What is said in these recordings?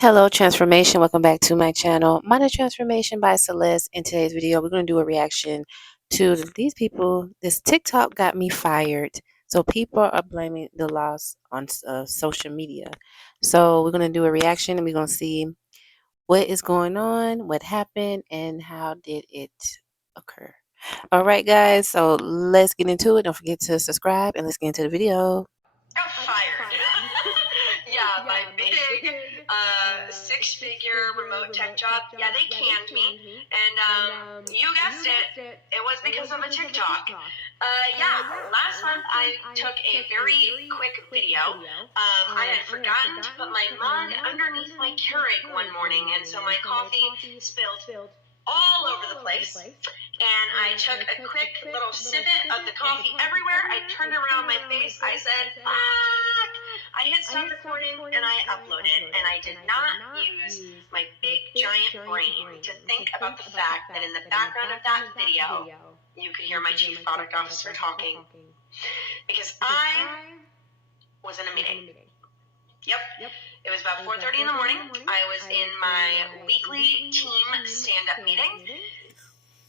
Hello, Transformation. Welcome back to my channel. Minor Transformation by Celeste. In today's video, we're going to do a reaction to these people. This TikTok got me fired. So people are blaming the loss on social media. So we're going to do a reaction and we're going to see what is going on, what happened, and how did it occur. All right, guys. So let's get into it. Don't forget to subscribe and let's get into the video. Got fired. Yeah, my big six-figure remote tech job. Yeah, they canned me, and you guessed it, it was because of a TikTok. Yeah, last month I took a very quick video. I had forgotten to put my mug underneath my Keurig one morning, and so my coffee spilled all over the place. And I took a quick little snippet of the coffee everywhere. I turned around my face. I said, fuck! I hit stop recording and I uploaded. And I did not use my big giant brain to think about the fact that in the background of that video, you could hear my chief product officer talking. Because I was in a meeting. Yep. It was about 4:30 in the morning. I was in my weekly team stand-up meeting.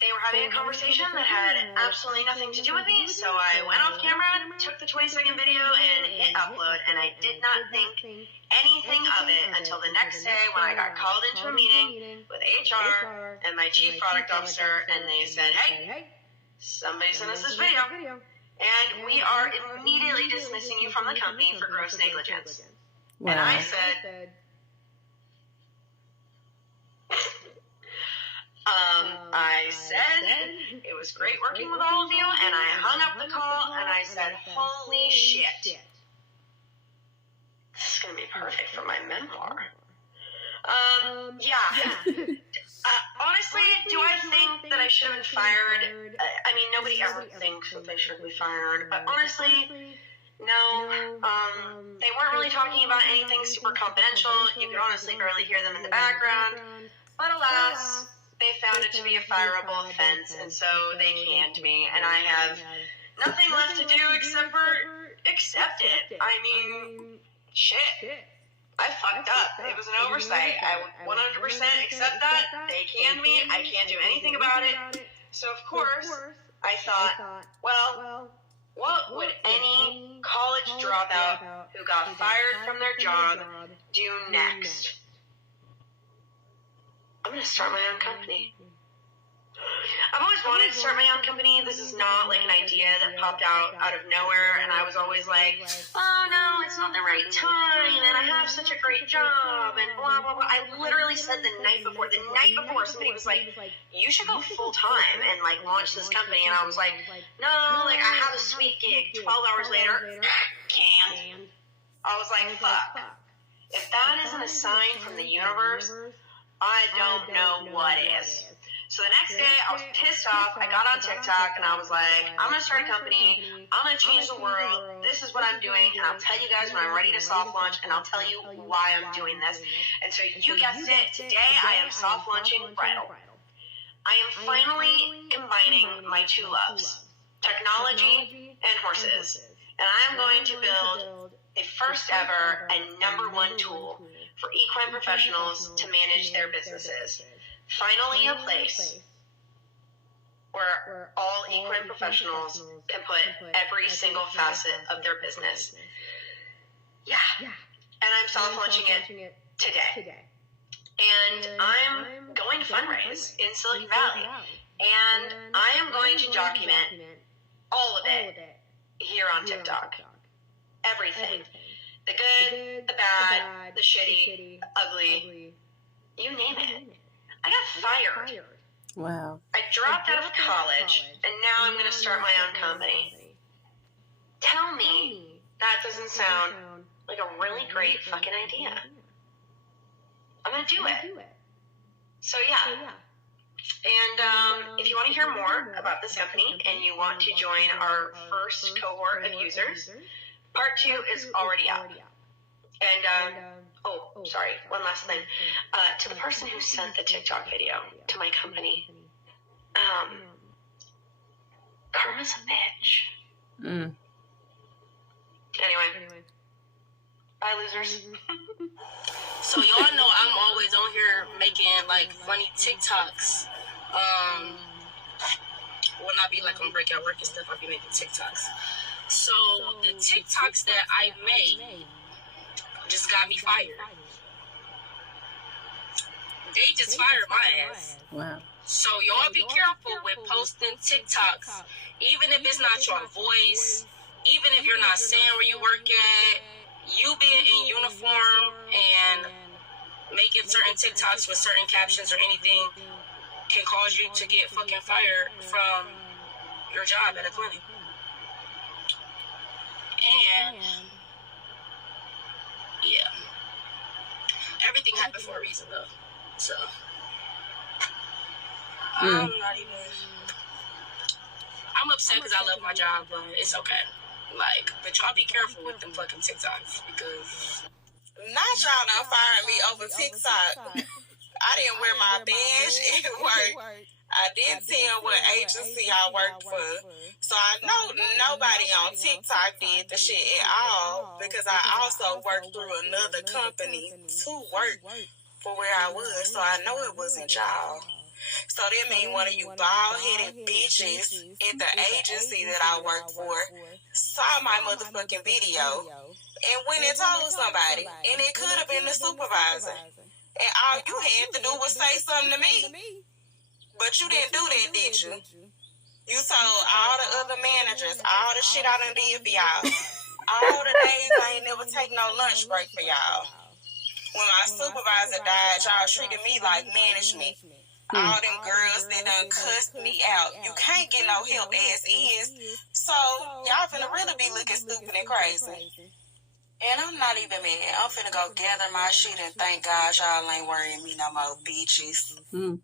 They were having a conversation that had absolutely nothing to do with me, so I went off camera, took the 20-second video, and hit upload, and I did not think anything of it until the next day when I got called into a meeting with HR and my chief product officer, and they said, hey, somebody sent us this video, and we are immediately dismissing you from the company for gross negligence. Wow. And I said, it was great working with all of you, and I hung up the call, and I said, holy shit. This is going to be perfect for my memoir. Honestly, do I think that I should have been fired? I mean, nobody ever thinks that they should be fired, but honestly, no. They weren't really talking about anything super confidential. You could honestly barely hear them in the background, but alas, they found it to be a fireable offense, and so they canned me, and I have nothing left to do except for accept it. I mean, shit. I fucked up. It was an oversight. I 100% accept that. They canned me. I can't do anything about it. So, of course, I thought, well, what would any college dropout who got fired from their job do next? I'm going to start my own company. I've always wanted to start my own company. This is not like an idea that popped out of nowhere, and I was always like, oh no, it's not the right time, and I have such a great job, and blah, blah, blah. I literally said the night before, somebody was like, you should go full-time and like launch this company, and I was like, no, like I have a sweet gig. 12 hours later, canned. I was like, fuck. If that isn't a sign from the universe, I don't know what is. So the next day, I was pissed off. I got on TikTok, and I was like, I'm going to start a company. I'm going to change the world. This is what I'm doing, and I'll tell you guys when I'm ready to soft launch, and I'll tell you why I'm doing this. And so you guessed it. Today, I am soft launching bridal. I am finally combining my two loves, technology and horses. And I am going to build a first ever and #1 tool for equine professionals to manage their businesses. Finally, a place where all equine professionals can put every single facet of their business. Yeah. And I'm soft launching it today. And I'm going to fundraise in Silicon Valley. And I am going to document all of it here on TikTok. Everything. The good, the bad, the shitty, the ugly, you name it. I got fired. Wow. I dropped out of college, and now I'm going to start my own company. Tell me that doesn't sound like a really great fucking idea. I'm going to do it. So, yeah. And if you want to hear more about this company and you want to join our first cohort of users, part 2 is already out. And, sorry, one last thing. To the person who sent the TikTok video to my company, karma's a bitch. Anyway, Bye, losers. So y'all know I'm always on here making like funny TikToks. When I be like on breakout work and stuff, I be making TikToks. So the TikToks that I made just got me fired. They just fired my ass. Wow. So y'all be careful with posting TikToks, even if it's not your voice, even if you're not saying where you work at. You being in uniform and making certain TikToks with certain captions or anything can cause you to get fucking fired from your job at a clinic. And yeah, everything happened for a reason though. So I'm upset because I love my job, but it's okay. Like, but y'all be careful with them fucking TikToks because not y'all done fired me over TikTok. I didn't wear my badge at work. I didn't tell what agency I worked for. So I know nobody on TikTok did the shit at all because I also worked through another company to work for where I was. So I know it wasn't y'all. So that means one of you bald-headed bitches at the agency that I worked for saw my motherfucking video and went and told somebody. And it could have been the supervisor. And all you had to do was say something to me. But you didn't do that, did you? You told all the other managers, all the shit I done did for y'all. All the days I ain't never take no lunch break for y'all. When my supervisor died, y'all treated me like management. All them girls that done cussed me out. You can't get no help as is. So y'all finna really be looking stupid and crazy. And I'm not even mad. I'm finna go gather my shit and thank God y'all ain't worrying me no more, bitches. I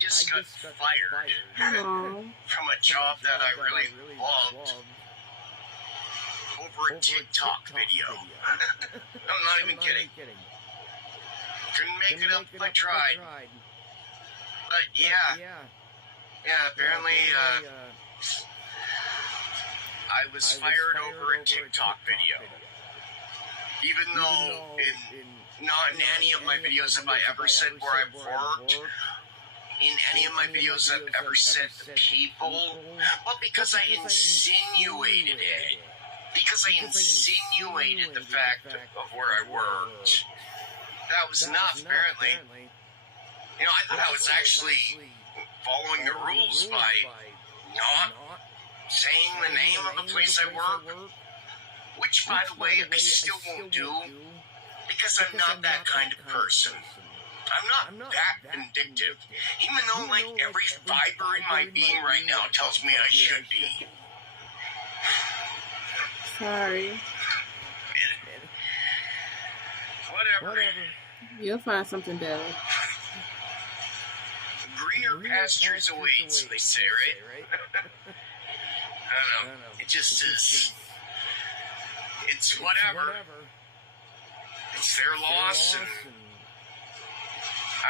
just got fired from a job that I really loved over a TikTok video. I'm not even kidding. Couldn't make it up if I tried. But yeah, apparently I was fired over a TikTok video. Even though not in any of my videos have I ever said where I worked, in any of my videos I've ever said the people, but because I insinuated it. Because I insinuated the fact of where I worked. That was enough, apparently. You know, I thought I was actually following the rules by not saying the name of the place I work, which, by the way, I still won't do, because I'm not that kind of person. I'm not that vindictive, even though, like, every fiber in my being right now tells me I should be. Sorry. Whatever. You'll find something better. Greener pastures awaits, they say, right? I don't know. It just is. It's whatever. It's their loss, and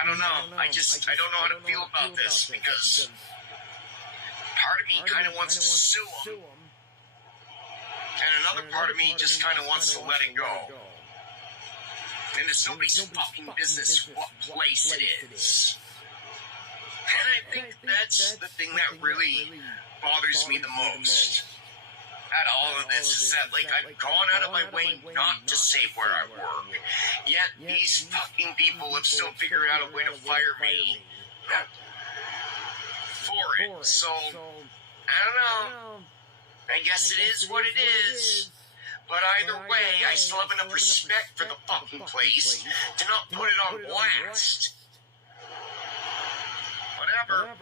I don't know. I don't know how to feel about this, because part of me kind of wants to sue them, and another part of me just kind of wants to let it go. And it's nobody's fucking business what place it is. And I think that's the thing that really bothers me the most at all of this, is that, like, I've gone out of my way not to say where I work, yet these fucking people have still figured out a way to fire me for it. So, I don't know. I guess it is what it is. But either way, I still have enough respect for the fucking place to not put it on blast. Whatever.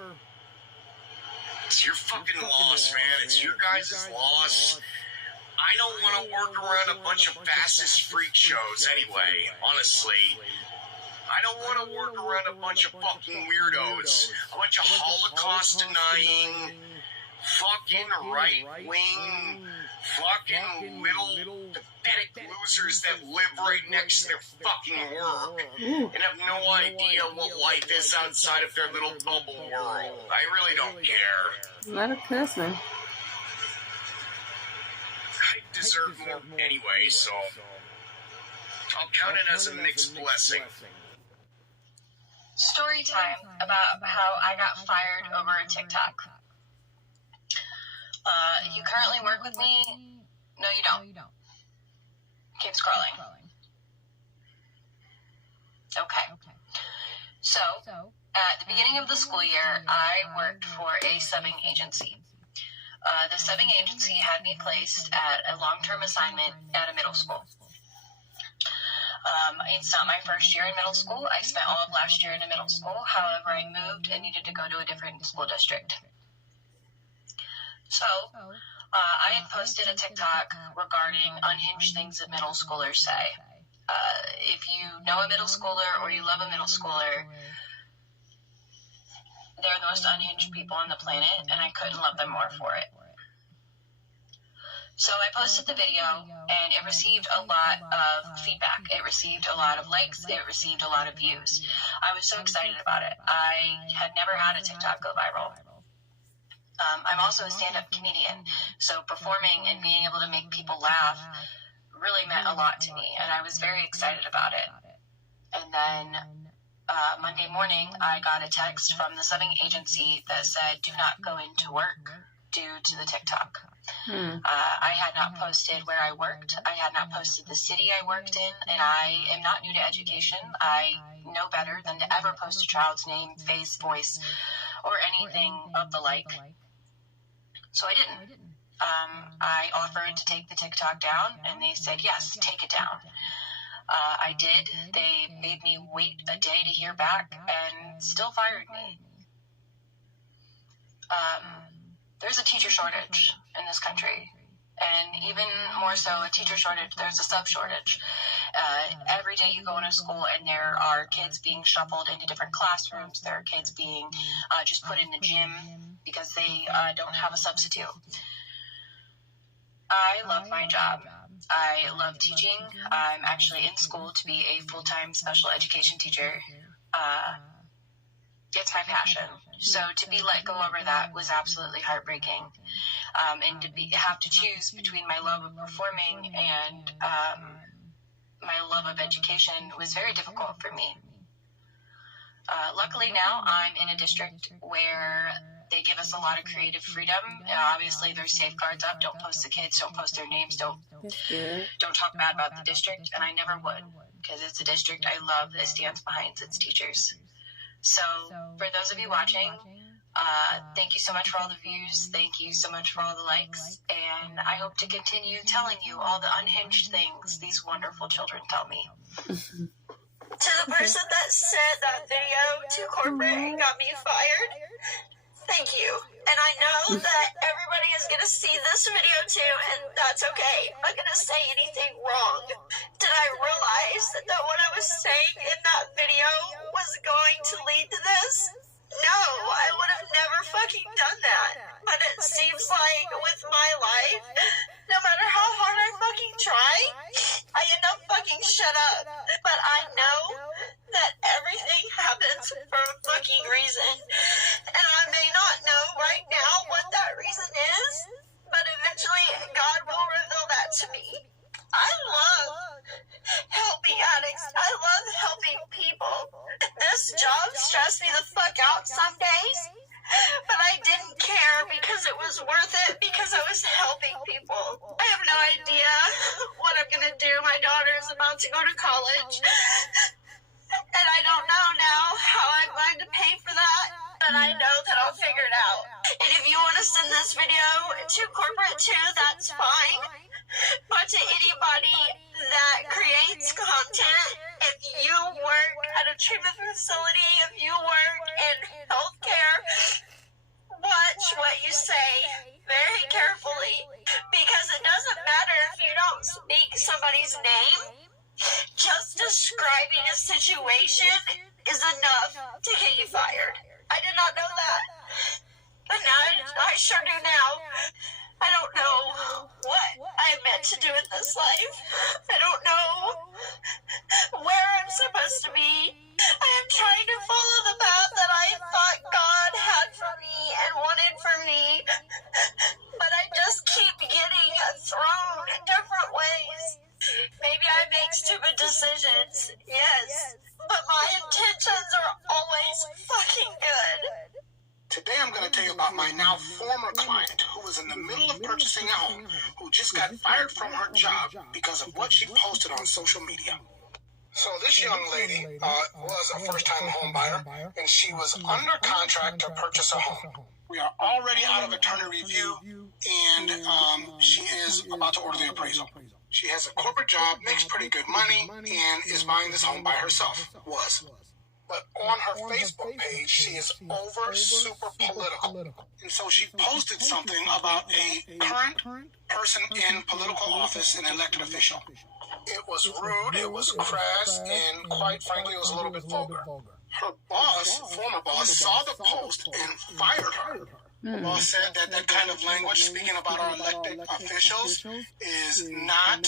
It's your fucking loss, man. It's your guys' loss. I don't want to work around a bunch of fascist freak shows anyway, honestly. I don't want to work around a bunch of fucking weirdos. A bunch of Holocaust-denying, fucking right-wing, fucking little pathetic losers that live right next to their fucking work and have no idea what life is outside of their little bubble world. I really don't care. A lot of cussing. I deserve more anyway, so I'll count it as a mixed blessing. Story time about how I got fired over a TikTok. You currently work with me? No, you don't. Keep scrolling. Okay. So, at the beginning of the school year, I worked for a subbing agency. The subbing agency had me placed at a long-term assignment at a middle school. It's not my first year in middle school. I spent all of last year in a middle school. However, I moved and needed to go to a different school district. So, I had posted a TikTok regarding unhinged things that middle schoolers say. If you know a middle schooler or you love a middle schooler, they're the most unhinged people on the planet, and I couldn't love them more for it. So I posted the video, and it received a lot of feedback. It received a lot of likes. It received a lot of views. I was so excited about it. I had never had a TikTok go viral. I'm also a stand-up comedian, so performing and being able to make people laugh really meant a lot to me, and I was very excited about it. And then Monday morning, I got a text from the subbing agency that said, "Do not go into work due to the TikTok." I had not posted where I worked. I had not posted the city I worked in, and I am not new to education. I know better than to ever post a child's name, face, voice, or anything of the like. So I didn't. I offered to take the TikTok down, and they said, yes, take it down. I did. They made me wait a day to hear back and still fired me. There's a teacher shortage in this country. And even more so, a teacher shortage, there's a sub shortage. Every day you go into school and there are kids being shuffled into different classrooms. There are kids being just put in the gym because they don't have a substitute. I love my job. I love teaching. I'm actually in school to be a full-time special education teacher. It's my passion. So to be let go over that was absolutely heartbreaking. And to have to choose between my love of performing and my love of education was very difficult for me. Luckily now I'm in a district where they give us a lot of creative freedom. Obviously there's safeguards up. Don't post the kids. Don't post their names. Don't talk bad about the district. And I never would, because it's a district I love that stands behind its teachers. So for those of you watching, thank you so much for all the views. Thank you so much for all the likes. And I hope to continue telling you all the unhinged things these wonderful children tell me. To the person that sent that video to corporate and got me fired, thank you. And I know that everybody is going to see this video too, and that's okay. I'm not going to say anything wrong. Did I realize that what I was saying in that video was going to lead to this? No, I would have never fucking done that. But it seems like with my life, no matter how hard I fucking try, I end up fucking shut up. But I know that everything happens for a fucking reason. And I may not know right now what that reason is, but eventually God will reveal that to me. I love helping addicts. I love helping people. This job stressed me the fuck out some days, but I didn't care because it was worth it because I was helping people. I have no idea what I'm going to do. My daughter is about to go to college, and I don't know now how I'm going to pay for that, but I know that I'll figure it out. And if you want to send this video to corporate too, that's fine. But to anybody that creates content, if you work at a treatment facility, if you work in healthcare, watch what you say very carefully, because it doesn't matter if you don't speak somebody's name. Just describing a situation is enough to get you fired. I did not know that, but now I sure do now. I don't know what I'm meant to do in this life. I don't know where I'm supposed to be. I am trying to follow the path that I thought God had for me and wanted for me, but I just keep getting thrown Yes, but my intentions are always fucking good. Today I'm going to tell you about my now former client who was in the middle of purchasing a home, who just got fired from her job because of what she posted on social media. So this young lady was a first-time home buyer, and she was under contract to purchase a home. We are already out of attorney review, and she is about to order the appraisal. She has a corporate job, makes pretty good money, and is buying this home by herself. But on her Facebook page, she is over super political. And so she posted something about a current person in political office, an elected official. It was rude, it was crass, and quite frankly, it was a little bit vulgar. Her boss, former boss, saw the post and fired her. The boss said that that kind of language, speaking about our elected officials, is not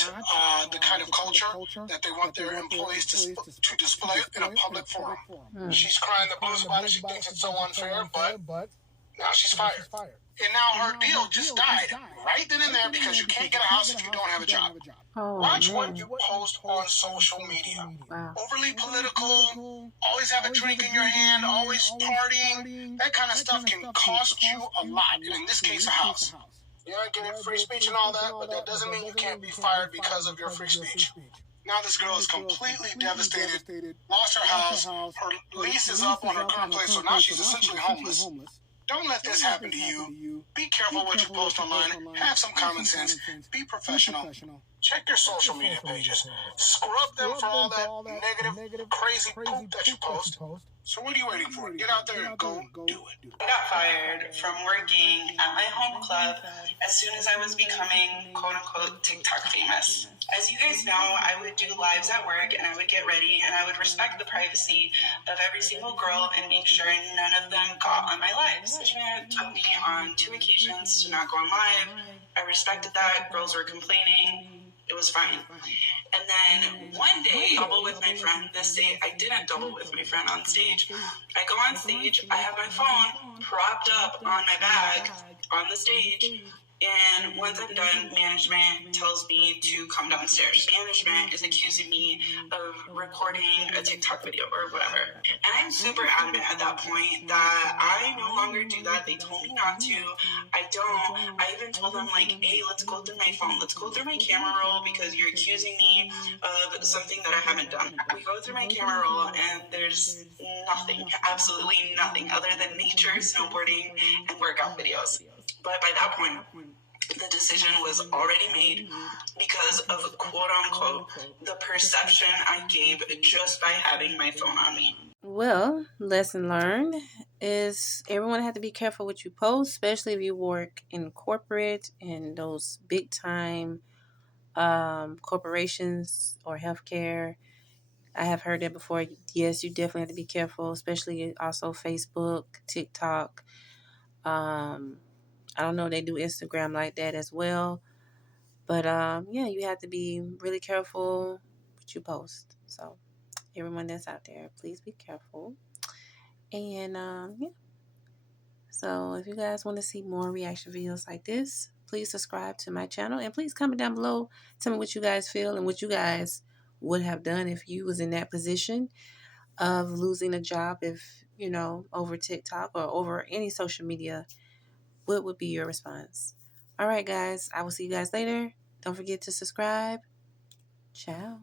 the kind of culture that they want their employees to display in a public forum. She's crying the blues about it. She thinks it's so unfair, but now she's fired. And now her deal just died right then and there because you can't get a house if you don't have a job. Watch what you post on social media. Overly political, always have a drink in your hand, always partying. That kind of stuff can cost you a lot. In this case, a house. Yeah, getting free speech and all that, but that doesn't mean you can't be fired because of your free speech. Now this girl is completely devastated, lost her house, her lease is up on her current place, so now she's essentially homeless. Don't let this happen to you. Be careful what you post online. Have some common sense. Be professional. Check your social media pages. Scrub them for all that negative, crazy poop that you post. So what are you waiting for? Get out there and go do it. I got fired from working at my home club as soon as I was becoming quote-unquote TikTok famous. As you guys know, I would do lives at work and I would get ready and I would respect the privacy of every single girl and make sure none of them got on my lives. Management told me on 2 occasions to not go on live. I respected that. Girls were complaining. It was fine. And then one day, double with my friend. This day, I didn't double with my friend on stage. I go on stage. I have my phone propped up on my bag on the stage. And once I'm done, management tells me to come downstairs. Management is accusing me of recording a TikTok video or whatever. And I'm super adamant at that point that I no longer do that. They told me not to. I don't. I even told them, like, hey, let's go through my phone. Let's go through my camera roll because you're accusing me of something that I haven't done. We go through my camera roll and there's nothing, absolutely nothing other than nature, snowboarding, and workout videos. But by that point, the decision was already made because of quote-unquote the perception I gave just by having my phone on me. Well, lesson learned is everyone have to be careful what you post, especially if you work in corporate and those big time corporations or healthcare. I have heard that before. Yes, you definitely have to be careful, especially also Facebook, TikTok. I don't know if they do Instagram like that as well. But yeah, you have to be really careful what you post. So everyone that's out there, please be careful. And yeah. So if you guys want to see more reaction videos like this, please subscribe to my channel and please comment down below. Tell me what you guys feel and what you guys would have done if you was in that position of losing a job, if you know, over TikTok or over any social media. What would be your response? All right, guys. I will see you guys later. Don't forget to subscribe. Ciao.